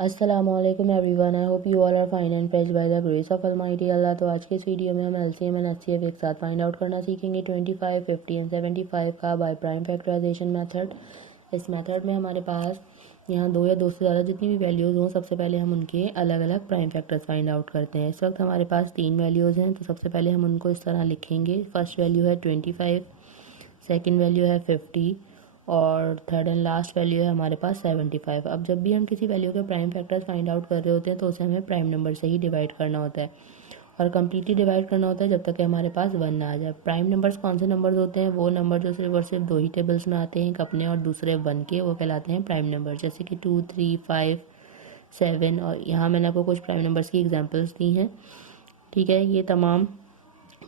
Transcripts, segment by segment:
अस्सलामुअलैकुम everyone, I hope you all are fine and praised by the grace of almighty Allah. तो आज के इस वीडियो में हम एलसीएम एंड एचसीएफ एक साथ फाइंड आउट करना सीखेंगे 25, 50 एंड 75 का बाय प्राइम फैक्टराइजेशन मेथड। इस मेथड में हमारे पास यहाँ दो या दो से ज़्यादा जितनी भी वैल्यूज़ हों, सबसे पहले हम उनके अलग अलग प्राइम फैक्टर्स फाइंड आउट करते हैं। इस वक्त हमारे पास 3 वैल्यूज़ हैं, तो सबसे पहले हम उनको इस तरह लिखेंगे। फर्स्ट वैल्यू है 25, सेकेंड वैल्यू है 50 और थर्ड एंड लास्ट वैल्यू है हमारे पास 75। अब जब भी हम किसी वैल्यू के प्राइम फैक्टर्स फाइंड आउट कर रहे होते हैं तो उसे हमें प्राइम नंबर से ही डिवाइड करना होता है और कम्प्लीटली डिवाइड करना होता है जब तक कि हमारे पास 1 ना आ जाए। प्राइम नंबर्स कौन से नंबर्स होते हैं? वो नंबर जो सिर्फ और सिर्फ दो ही टेबल्स में आते हैं, एक अपने और दूसरे 1 के, वो कहलाते हैं प्राइम नंबर। जैसे कि 2, 3, 5, 7 और यहाँ मैंने आपको कुछ प्राइम नंबर्स की एग्जाम्पल्स दी हैं। ठीक है, ये तमाम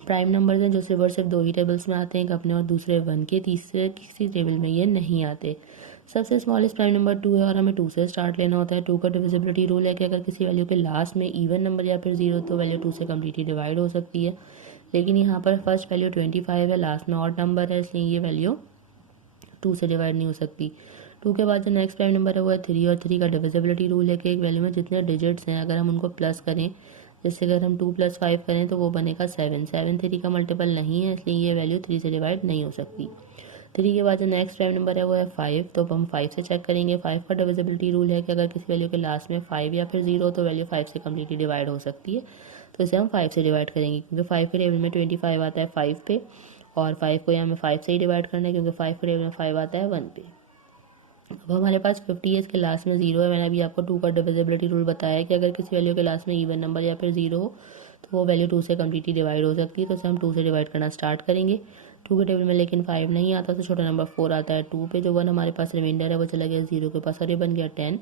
प्राइम नंबर्स हैं जो सिर्फ और सिर्फ दो ही टेबल्स में आते हैं, एक अपने और दूसरे 1 के, तीसरे किसी टेबल में ये नहीं आते। सबसे स्मॉलेस्ट प्राइम नंबर 2 है और हमें 2 से स्टार्ट लेना होता है। 2 का डिविजिबिलिटी रूल है कि अगर किसी वैल्यू के लास्ट में इवन नंबर या फिर 0 तो वैल्यू 2 से कम्प्लीटली डिवाइड हो सकती है। लेकिन यहाँ पर फर्स्ट वैल्यू 25 है, लास्ट में ऑड नंबर है, इसलिए ये वैल्यू 2 से डिवाइड नहीं हो सकती। 2 के बाद जो नेक्स्ट प्राइम नंबर है वो है 3 और 3 का डिविजिबिलिटी रूल है कि एक वैल्यू में जितने डिजिट्स हैं अगर हम उनको प्लस करें, जैसे अगर हम 2 + 5 करें तो वो बनेगा 7। 7 3 का मल्टीपल नहीं है, इसलिए ये वैल्यू 3 से डिवाइड नहीं हो सकती। 3 के बाद जो नेक्स्ट प्राइम नंबर है वो है 5, तो हम 5 से चेक करेंगे। 5 का डिविजिबिलिटी रूल है कि अगर किसी वैल्यू के लास्ट में 5 या फिर 0 तो वैल्यू 5 से कम्प्लीटली डिवाइड हो सकती है, तो इसे हम 5 से डिवाइड करेंगे क्योंकि 5 के टेबल में 25 आता है 5 पे और 5 को यहाँ में 5 से ही डिवाइड करना है क्योंकि 5 के टेबल में 5 आता है 1 पे। अब हमारे पास 50 है, इसके लास्ट में 0 है। मैंने अभी आपको 2 का डिविजिबिलिटी रूल बताया है कि अगर किसी वैल्यू के लास्ट में इवन नंबर या फिर 0 हो तो वो वैल्यू 2 से कम्प्लीटली डिवाइड हो सकती है, तो इसे हम 2 से डिवाइड करना स्टार्ट करेंगे। 2 के टेबल में लेकिन 5 नहीं आता, तो छोटा नंबर 4 आता है 2 पे। जो 1 हमारे पास रिमाइंडर है वो चला गया 0 के पास और ये बन गया 10।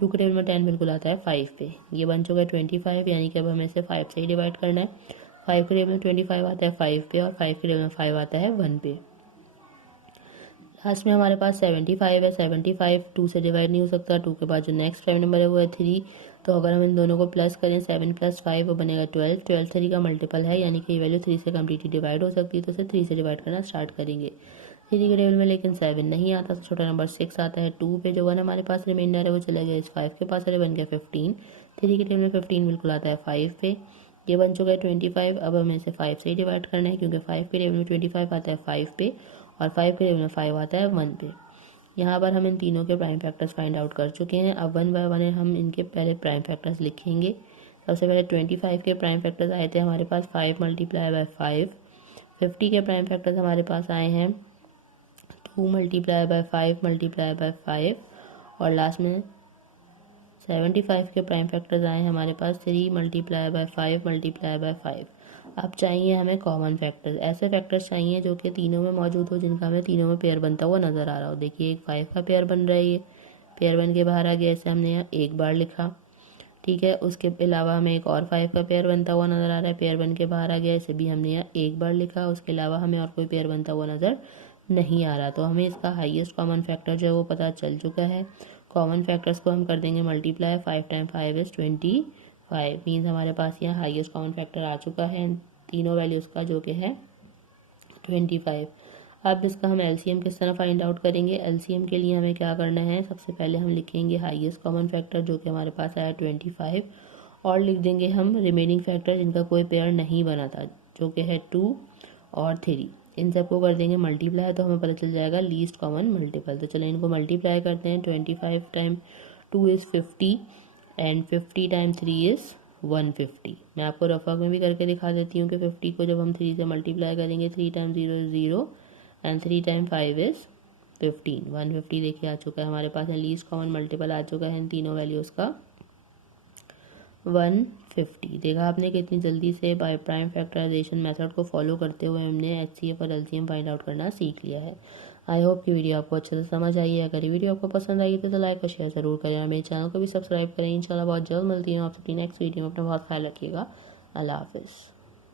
2 के टेबल में 10 बिल्कुल आता है 5 पे। ये बन चुका है 25, यानी कि अब हमें इसे 5 से ही डिवाइड करना है। 5 के टेबल में 25 आता है 5 पे और 5 के टेबल में 5 आता है 1 पे। लास्ट में हमारे पास 75 है। 75 2 से डिवाइड नहीं हो सकता। 2 के बाद जो नेक्स्ट प्राइम नंबर है वो है 3, तो अगर हम इन दोनों को प्लस करें 7 + 5 वो बनेगा 12। 12 3 का मल्टीपल है, यानी कि ये वैल्यू 3 से कम्प्लीटली डिवाइड हो सकती है, तो इसे 3 से डिवाइड करना स्टार्ट करेंगे। 3 के टेबल में लेकिन 7 नहीं आता, तो छोटा नंबर 6 आता है 2 पे। जो 1 हमारे पास रिमाइंडर है वो चला गया इस 5 के पास और ये बन गया 15। 3 के टेबल में 15 बिल्कुल आता है 5 पे। ये बन चुका है 25। अब हमें इसे 5 से ही डिवाइड करना है क्योंकि 5 के टेबल में 25 आता है 5 पे और 5 के टेबल में 5 आता है 1 पे। यहाँ पर हम इन तीनों के प्राइम फैक्टर्स फाइंड आउट कर चुके हैं। अब 1 बाय 1 हम इनके पहले प्राइम फैक्टर्स लिखेंगे। सबसे पहले 25 के प्राइम फैक्टर्स आए थे हमारे पास 5 × 5। 50 के प्राइम फैक्टर्स हमारे पास आए हैं 2 × 5 × 5 और लास्ट में 75 के प्राइम फैक्टर्स आए हैं हमारे पास 3 × 5 × 5। अब चाहिए हमें कॉमन फैक्टर्स, ऐसे फैक्टर्स चाहिए जो कि तीनों में मौजूद हो, जिनका हमें तीनों में पेयर बनता हुआ नज़र आ रहा हो। देखिए एक 5 का पेयर बन रहा है, ये पेयर बन के बाहर आ गया, इसे हमने यहाँ एक बार लिखा। ठीक है, उसके अलावा हमें एक और 5 का पेयर बनता हुआ नज़र आ रहा है, पेयर बन के बाहर आ गया, इसे भी हमने यहाँ एक बार लिखा। उसके अलावा हमें और कोई पेयर बनता हुआ नज़र नहीं आ रहा, तो हमें इसका हाईएस्ट कॉमन फैक्टर जो है वो पता चल चुका है। कॉमन फैक्टर्स को हम कर देंगे मल्टीप्लाई। 5 × 5 = 25 मीन्स हमारे पास यहाँ हाईएस्ट कॉमन फैक्टर आ चुका है तीनों वैल्यूज़ का, जो कि है 25। अब इसका हम एलसीएम किस तरह फाइंड आउट करेंगे? एलसीएम के लिए हमें क्या करना है, सबसे पहले हम लिखेंगे हाईएस्ट कॉमन फैक्टर जो कि हमारे पास आया 25 और लिख देंगे हम रिमेनिंग फैक्टर जिनका कोई पेयर नहीं बना था, जो कि है 2 और 3। इन सबको कर देंगे मल्टीप्लाई, तो हमें पता चल जाएगा लीस्ट कॉमन मल्टीपल। तो चलिए इनको मल्टीप्लाई करते हैं। 25 × 2 = 50 एंड 50 × 3 = 150। मैं आपको रफा में भी करके दिखा देती हूँ कि 50 को जब हम 3 से मल्टीप्लाई करेंगे 3 × 0 = 0 एंड 3 × 5 = 15। 150 देखिए आ चुका है हमारे पास। लीस्ट कॉमन मल्टीपल आ चुका है इन तीनों वैल्यूज़ का 150। देखा आपने कितनी जल्दी से बाय प्राइम फैक्टराइजेशन मेथड को फॉलो करते हुए हमने एचसीएफ और एलसीएम फाइंड आउट करना सीख लिया है। आई होप कि वीडियो आपको अच्छे से समझ आई है। अगर ये वीडियो आपको पसंद आई तो लाइक और शेयर ज़रूर करें और मेरे चैनल को भी सब्सक्राइब करें। इंशाल्लाह बहुत जल्द मिलती हूँ आपसे नेक्स्ट वीडियो में। अपना बहुत ख्याल रखिएगा। अल्लाह हाफिज़।